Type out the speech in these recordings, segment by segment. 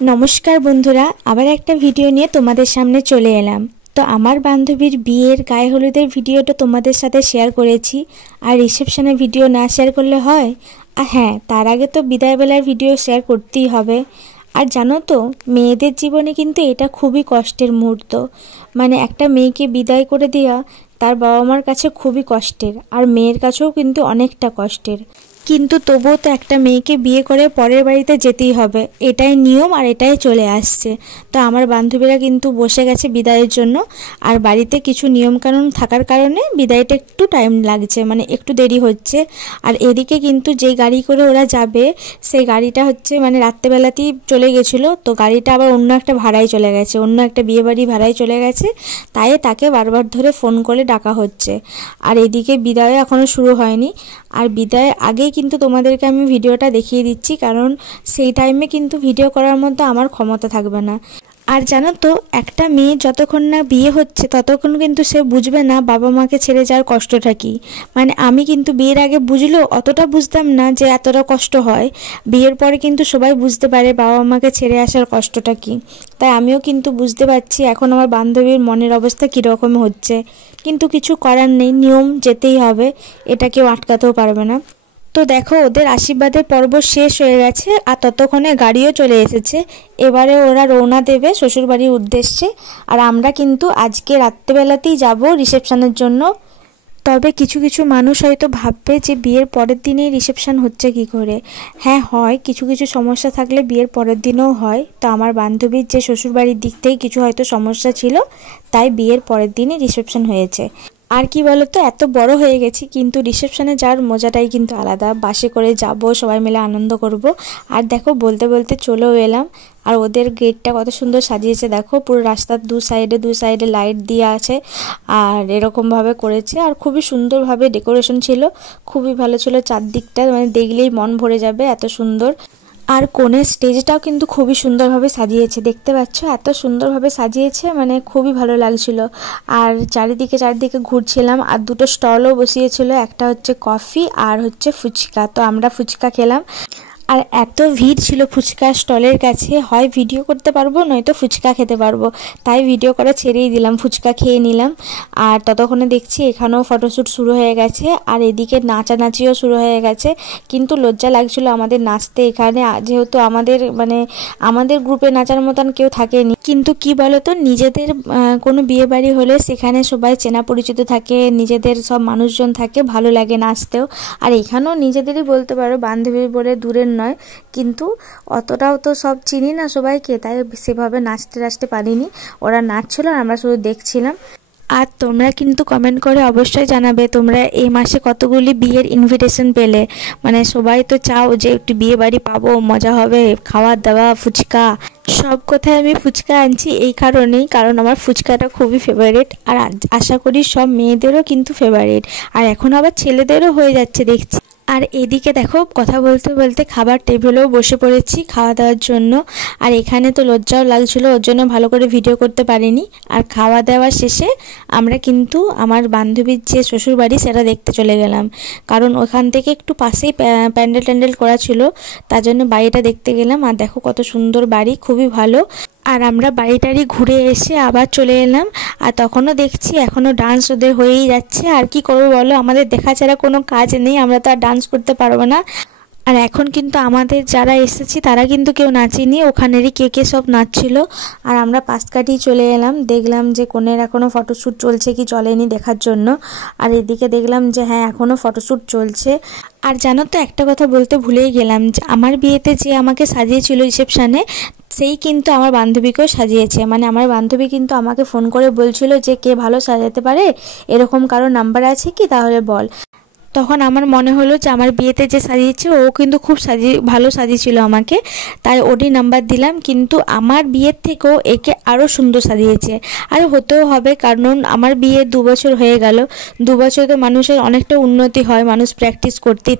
নমস্কার বন্ধুরা, আবার একটা ভিডিও নিয়ে তোমাদের সামনে চলে এলাম। তো আমার বান্ধবীর বিয়ের গায়ে হলুদের ভিডিওটা তোমাদের সাথে শেয়ার করেছি, আর রিসেপশনের ভিডিও না শেয়ার করলে হয়? আর হ্যাঁ, তার আগে তো বিদায়বেলার ভিডিও শেয়ার করতেই হবে। আর জানো তো, মেয়েদের জীবনে কিন্তু এটা খুবই কষ্টের মুহূর্ত। মানে একটা মেয়েকে বিদায় করে দেওয়া তার বাবা মার কাছে খুবই কষ্টের, আর মেয়ের কাছেও কিন্তু অনেকটা কষ্টের। কিন্তু তবুও তো একটা মেয়েকে বিয়ে করে পরের বাড়িতে যেতেই হবে, এটাই নিয়ম আর এটাই চলে আসছে। তো আমার বান্ধবীরা কিন্তু বসে গেছে বিদায়ের জন্য, আর বাড়িতে কিছু নিয়মকানুন থাকার কারণে বিদায়টা একটু টাইম লাগছে, মানে একটু দেরি হচ্ছে। আর এদিকে কিন্তু যেই গাড়ি করে ওরা যাবে সেই গাড়িটা হচ্ছে মানে রাত্রেবেলাতেই চলে গেছিলো, তো গাড়িটা আবার অন্য একটা ভাড়ায় চলে গেছে, অন্য একটা বিয়ে বাড়ি ভাড়ায় চলে গেছে, তাই তাকে বারবার ধরে ফোন করে ডাকা হচ্ছে। আর এদিকে বিদায় এখনও শুরু হয়নি, আর বিদায়ের আগেই কিন্তু তোমাদেরকে আমি ভিডিওটা দেখিয়ে দিচ্ছি, কারণ সেই টাইমে কিন্তু ভিডিও করার মতো আমার ক্ষমতা থাকবে না। আর জানো তো, একটা মেয়ে যতক্ষণ না বিয়ে হচ্ছে ততক্ষণ কিন্তু সে বুঝবে না বাবা মাকে ছেড়ে যাওয়ার কষ্টটা কী। মানে আমি কিন্তু বিয়ের আগে বুঝলেও অতটা বুঝতাম না যে এতটা কষ্ট হয়। বিয়ের পরে কিন্তু সবাই বুঝতে পারে বাবা মাকে ছেড়ে আসার কষ্টটা কী। তাই আমিও কিন্তু বুঝতে পারছি এখন আমার বান্ধবীর মনের অবস্থা কীরকম হচ্ছে, কিন্তু কিছু করার নেই, নিয়ম যেতেই হবে, এটা কেউ আটকাতেও পারবে না। তো দেখো, ওদের আশীর্বাদের পর্ব শেষ হয়ে গেছে, আর ততক্ষণে গাড়িও চলে এসেছে। এবারে ওরা রওনা দেবে শ্বশুরবাড়ির উদ্দেশ্যে, আর আমরা কিন্তু আজকে রাত্রেবেলাতেই যাব রিসেপশনের জন্য। তবে কিছু কিছু মানুষ হয়তো ভাববে যে বিয়ের পরের দিনেই রিসেপশন হচ্ছে কি করে। হ্যাঁ হয়, কিছু কিছু সমস্যা থাকলে বিয়ের পরের দিনেও হয়। তো আমার বান্ধবীর যে শ্বশুরবাড়ির দিক থেকে কিছু হয়তো সমস্যা ছিল, তাই বিয়ের পরের দিনই রিসেপশন হয়েছে। আর কি বলতো, এত বড় হয়ে গেছি কিন্তু রিসেপশনে যাওয়ার মজাটাই কিন্তু আলাদা। বাসে করে যাব, সবাই মিলে আনন্দ করব। আর দেখো, বলতে বলতে চলেও এলাম। আর ওদের গেটটা কত সুন্দর সাজিয়েছে দেখো, পুরো রাস্তার দু সাইডে লাইট দিয়ে আছে, আর এরকমভাবে করেছে। আর খুবই সুন্দরভাবে ডেকোরেশন ছিল, খুবই ভালো ছিল চারদিকটা, মানে দেখলেই মন ভরে যাবে, এত সুন্দর। আর কোণের স্টেজটাও কিন্তু খুবই সুন্দরভাবে সাজিয়েছে, দেখতে পাচ্ছ এত সুন্দরভাবে সাজিয়েছে, মানে খুবই ভালো লাগছিল। আর চারিদিকে ঘুরছিলাম, আর দুটো স্টলও বসিয়েছিল, একটা হচ্ছে কফি আর হচ্ছে ফুচকা। তো আমরা ফুচকা খেলাম। আর এত ভিড় ছিল ফুচকা স্টলের কাছে, হয় ভিডিও করতে পারবো নয়তো ফুচকা খেতে পারবো, তাই ভিডিও করা ছেড়েই দিলাম, ফুচকা খেয়ে নিলাম। আর ততক্ষণে দেখছি এখানেও ফটোশ্যুট শুরু হয়ে গেছে, আর এদিকে নাচানাচিও শুরু হয়ে গেছে। কিন্তু লজ্জা লাগছিল আমাদের নাচতে এখানে, যেহেতু আমাদের গ্রুপে নাচার মতন কেউ থাকেনি। কিন্তু কি বলতো, নিজেদের কোনো বিয়ে বাড়ি হলে সেখানে সবাই চেনা পরিচিত থাকে, নিজেদের সব মানুষজন থাকে, ভালো লাগে নাচতেও। আর এখানেও নিজেদেরই বলতে পারো, বান্ধবী বলে দূরের নয়, কিন্তু অতটাও তো সব চিনি না সবাইকে, তাই সেভাবে নাচতে পারিনি। ওরা নাচছিল আর আমরা শুধু দেখছিলাম। আর তোমরা কিন্তু কমেন্ট করে অবশ্যই জানাবে তোমরা এই মাসে কতগুলি বিয়ের ইনভিটেশন পেলে। মানে সবাই তো চাও যে একটু বিয়ে বাড়ি পাবো, মজা হবে, খাওয়া দাওয়া, ফুচকা, সব কথায় আমি ফুচকা আনছি এই কারণেই, কারণ আমার ফুচকাটা খুবই ফেভারিট। আর আশা করি সব মেয়েদেরও কিন্তু ফেভারিট, আর এখন আবার ছেলেদেরও হয়ে যাচ্ছে দেখছি। আর এদিকে দেখো, কথা বলতে বলতে খাবার টেবিলেও বসে পড়েছি খাওয়া দাওয়ার জন্য। আর এখানে তো লজ্জাও লাগছিলো, ওর জন্য ভালো করে ভিডিও করতে পারিনি। আর খাওয়া দাওয়া শেষে আমরা কিন্তু আমার বান্ধবীর যে শ্বশুরবাড়ি সেটা দেখতে চলে গেলাম, কারণ ওখান থেকে একটু পাশেই প্যান্ডেল করা ছিল, তার জন্য বাড়িটা দেখতে গেলাম। আর দেখো কত সুন্দর বাড়ি, খুবই ভালো। আর আমরা বাড়িটারি ঘুরে এসে আবার চলে এলাম। আর তখনও দেখছি এখনও ডান্স ওদের হয়েই যাচ্ছে। আর কি করবো বলো, আমাদের দেখা ছাড়া কোনো কাজ নেই, আমরা তো আর ডান্স করতে পারবো না। আর এখন কিন্তু আমাদের যারা এসেছি তারা কিন্তু কেউ নাচেনি, ওখানেরই কে সব নাচছিল। আর আমরা পাশ কাটিয়ে চলে এলাম, দেখলাম যে কোনের এখনও ফটোশ্যুট চলছে কি চলেনি দেখার জন্য। আর এদিকে দেখলাম যে হ্যাঁ, এখনও ফটোশ্যুট চলছে। আর জানো তো, একটা কথা বলতে ভুলেই গেলাম, যে আমার বিয়েতে যে আমাকে সাজিয়েছিল রিসেপশানে, সেই কিন্তু আমার বান্ধবীকেও সাজিয়েছে। মানে আমার বান্ধবী কিন্তু আমাকে ফোন করে বলছিল যে কে ভালো সাজাতে পারে, এরকম কারো নাম্বার আছে কি, তাহলে বল। তখন আমার মনে হলো যে আমার বিয়েতে যে সাজিয়েছে ও কিন্তু খুব ভালো সাজিয়েছিল আমাকে, তাই ওরই নাম্বার দিলাম। কিন্তু আমার বিয়ের থেকেও একে আরও সুন্দর সাজিয়েছে, আর হতেও হবে, কারণ আমার বিয়ে 2 বছর হয়ে গেল। 2 বছর তো মানুষের অনেকটা উন্নতি হয়, মানুষ প্র্যাকটিস করতেই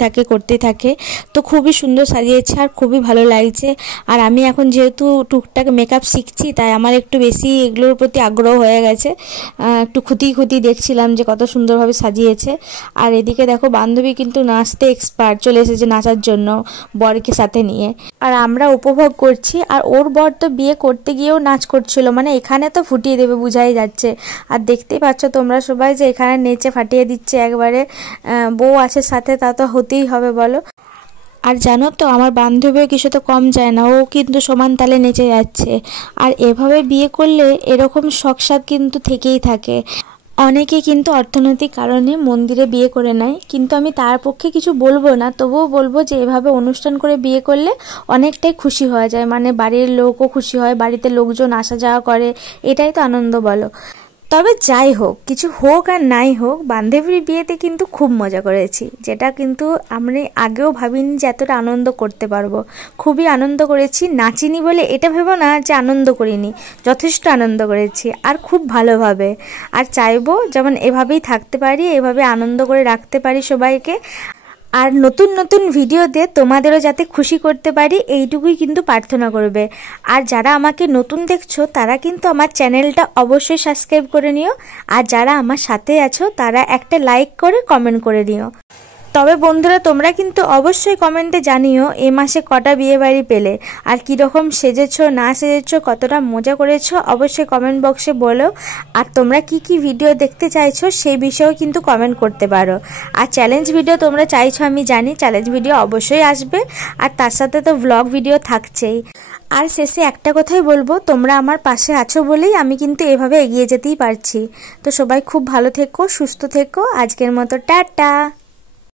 থাকে। তো খুবই সুন্দর সাজিয়েছে আর খুবই ভালো লাগছে। আর আমি এখন যেহেতু টুকটাক মেকআপ শিখছি, তাই আমার একটু বেশি এগুলোর প্রতি আগ্রহ হয়ে গেছে। একটু খুঁতি দেখছিলাম যে কত সুন্দরভাবে সাজিয়েছে। আর এদিকে দেখো, দেখো বান্ধবী কিন্তু নাচতে এক্সপার্ট, চলে এসেছে নাচার জন্য বরকে সাথে নিয়ে। আর আমরা উপভোগ করছি। আর ওর বর তো বিয়ে করতে গিয়েও নাচ করছিল, মানে এখানে তো ফুটিয়ে দেবে বোঝাই যাচ্ছে। আর দেখতেই পাচ্ছ তোমরা সবাই যে এখানে নেচে ফাটিয়ে দিচ্ছে একবারে। বউ আছে সাথে, তা তো হতেই হবে বলো। আর জানো তো আমার বান্ধবীও কিছু তো কম যায় না, ও কিন্তু সমান তালে নেচে যাচ্ছে। আর এভাবে বিয়ে করলে এরকম শখ-সাধ কিন্তু থেকেই থাকে। অনেকে কিন্তু অর্থনৈতিক কারণে মন্দিরে বিয়ে করে নেয়, কিন্তু আমি তার পক্ষে কিছু বলবো না, তবুও বলবো যে এভাবে অনুষ্ঠান করে বিয়ে করলে অনেকটাই খুশি হওয়া যায়, মানে বাড়ির লোকও খুশি হয়, বাড়িতে লোকজন আসা যাওয়া করে, এটাই তো আনন্দ বলো। তবে যাই হোক, কিছু হোক আর নাই হোক, বান্ধবীর বিয়েতে কিন্তু খুব মজা করেছি, যেটা কিন্তু আমি আগেও ভাবিনি যে এতটা আনন্দ করতে পারবো। খুবই আনন্দ করেছি, নাচিনি বলে এটা ভেবো না যে আনন্দ করিনি, যথেষ্ট আনন্দ করেছি আর খুব ভালোভাবে। আর চাইবো যেমন এভাবেই থাকতে পারি, এভাবে আনন্দ করে রাখতে পারি সবাইকে। আর নতুন নতুন ভিডিওতে তোমাদেরও যাতে খুশি করতে পারি, এইটুকুই কিন্তু প্রার্থনা করবে। আর যারা আমাকে নতুন দেখছো তারা কিন্তু আমার চ্যানেলটা অবশ্যই সাবস্ক্রাইব করে নিও। আর যারা আমার সাথে আছো তারা একটা লাইক করে কমেন্ট করে নিও। তবে বন্ধুরা তোমরা কিন্তু অবশ্যই কমেন্টে জানিও এই মাসে কটা বিয়ে বাড়ি পেলে, আর কীরকম সেজেছো না সেজেছো, কতটা মজা করেছো, অবশ্যই কমেন্ট বক্সে বলো। আর তোমরা কি কি ভিডিও দেখতে চাইছো সেই বিষয়েও কিন্তু কমেন্ট করতে পারো। আর চ্যালেঞ্জ ভিডিও তোমরা চাইছো আমি জানি, চ্যালেঞ্জ ভিডিও অবশ্যই আসবে, আর তার সাথে তো ব্লগ ভিডিও থাকছেই। আর শেষে একটা কথাই বলবো, তোমরা আমার পাশে আছো বলেই আমি কিন্তু এভাবে এগিয়ে যেতেই পারছি। তো সবাই খুব ভালো থেকো, সুস্থ থেকো, আজকের মতো টাটা।